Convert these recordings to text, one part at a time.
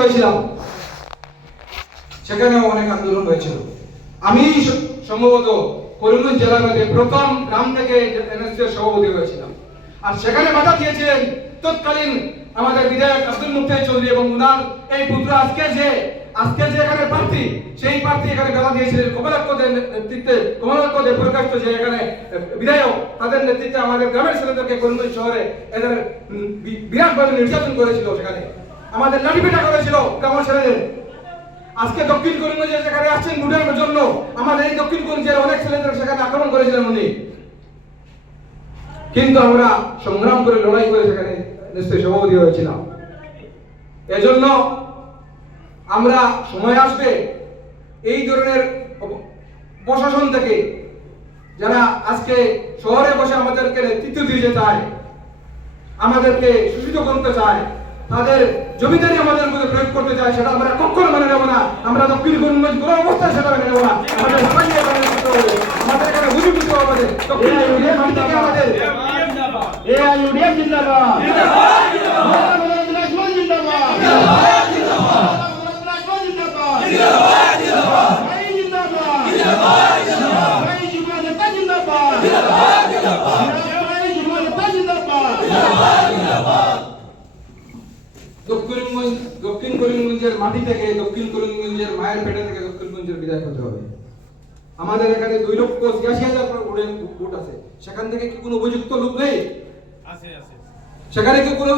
হয়েছিলাম, সেখানেও অনেক আন্দোলন হয়েছিল। আমি সম্ভবত করিমগঞ্জ জেলার মধ্যে প্রথম গ্রাম থেকে এনএসএস সভাপতি হয়েছিলাম। আর সেখানে বাধা দিয়েছিলেন তৎকালীন আমাদের বিধায়ক আব্দুল মুক্তার চৌধুরী এবং উনার এই পুত্র আজকে যে এখানে প্রার্থী, সেই প্রার্থী এখানে বাধা দিয়েছিলেন কমলাক্ষদের নেতৃত্বে, কমলাক্ষদের প্রকাশিত যে এখানে বিধায়ক, তাদের নেতৃত্বে আমাদের গ্রামের ছেলেদেরকে করিমগঞ্জ শহরে এদের বিরাটভাবে নির্যাতন করেছিল। সেখানে আমাদের লাঠিপেটা করেছিল গ্রামের ছেলেদের। আজকে দক্ষিণ করিমগঞ্জে যেখানে আসছেন ভোটের জন্য, আমাদের এই দক্ষিণ করিমগঞ্জের অনেক ছেলেদের সেখানে আক্রমণ করেছিলেন উনি, কিন্তু আমরা সংগ্রাম করে লড়াই করে সেখানে নিশ্চয়ই সভাপতি হয়েছিলাম। এজন্য আমরা সময় আসবে এই ধরনের প্রশাসন থেকে যারা আজকে শহরে বসে আমাদেরকে নেতৃত্ব দিতে চায়, আমাদেরকে শোষিত করতে চায়, তাদের জমিদারি আমাদের মধ্যে প্রয়োগ করতে চায়, সেটা আমরা কখনো মেনে নেব না। আমরা দক্ষিণ করিমগঞ্জ কোনো অবস্থায় সেটা মেনে নেব না। আমাদের সবাইকে মেনে নিতে হবে। আমাদের এখানে বুঝে বুঝতে হবে। আমাদের দক্ষিণ করিমগঞ্জের মাটি থেকে আমাদের এআইইউডিএফ জিন্দাবাদ জিন্দাবাদ জিন্দাবাদ জিন্দাবাদ জিন্দাবাদ জিন্দাবাদ জিন্দাবাদ জিন্দাবাদ ভাই জিন্দাবাদ জিন্দাবাদ জিন্দাবাদ ভাই যুবনেতা জিন্দাবাদ জিন্দাবাদ জিন্দাবাদ ভাই যুবনেতা জিন্দাবাদ জিন্দাবাদ জিন্দাবাদ। দক্ষিণ করিমগঞ্জের মাটি থেকে, দক্ষিণ করিমগঞ্জের মায়ের পেটে থেকে দক্ষিণ করিমগঞ্জের বিদায় করতে হবে। আমাদের এখানে 2,86,000 ভোট আছে, সেখান থেকে কি কোনো উপযুক্ত লোক নেই? সেখানে কি কোনো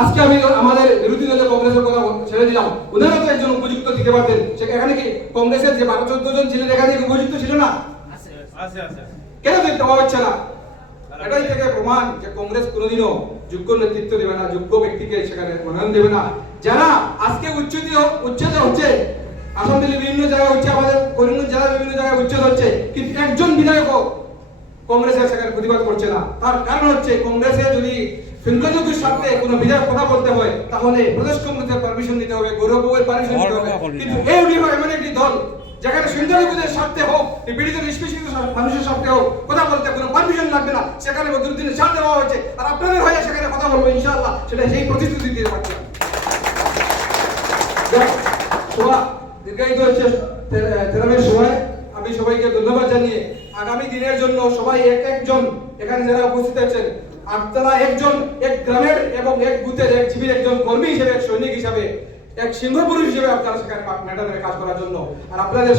আজকে আমি আমাদের বিরোধী দলের কংগ্রেসের কথা ছেড়ে দিলাম, ওনারা তো একজন উপযুক্ত দিতে পারতেন। সেখানে কি কংগ্রেসের যে 12-14 জন ছিলেন এখানে কি উপযুক্ত ছিল না? কেন দেওয়া হচ্ছে না? এটাই থেকে প্রমাণ যে কংগ্রেস কোনোদিনও যোগ্য নেতৃত্ব দেবে না, যোগ্য ব্যক্তিকে সেখানে মনোনয়ন দেবে না। যারা আজকে উচ্ছেদ হচ্ছে, আসামে বিভিন্ন জায়গায় হচ্ছে, আমাদের করিমগঞ্জ জেলার বিভিন্ন জায়গায় উচ্ছেদ হচ্ছে, কিন্তু একজন বিধায়কও কংগ্রেসের সেখানে প্রতিবাদ করছে না। তার কারণ হচ্ছে কংগ্রেসের যদি সংখ্যালঘুর স্বার্থে কোনো বিধায়ক কথা বলতে হয়, তাহলে প্রদেশ কংগ্রেসের পারমিশন নিতে হবে, গৌরবের পারমিশন নিতে হবে। কিন্তু ইউডিএফ এমন একটি দল যেখানে সংখ্যালঘুদের স্বার্থে হোক, পীড়িত নিষ্পেষিত মানুষের স্বার্থে হোক, কথা বলতে কোনো পারমিশন লাগবে না। সেখানে বদরুদ্দিনের ছাড় দেওয়া হয়েছে, আর আপনাদের হয়ে সেখানে কথা বলবো ইনশাআল্লাহ, সেটা সেই প্রতিশ্রুতি দিয়ে পাচ্ছেন। সভা দীর্ঘায়িত হচ্ছে, তেরামের সময় আমি সবাইকে ধন্যবাদ জানিয়ে আগামী দিনের জন্য সবাই একজন এখানে যারা উপস্থিত আছেন, আপনারা একজন এক গ্রামের এবং এক বুথের এক জীবীর একজন কর্মী হিসেবে, এক সৈনিক হিসেবে, এক সিংহ পুরুষ হিসেবে আপনারা সেখানে ম্যাডামের কাজ করার জন্য, আর আপনাদের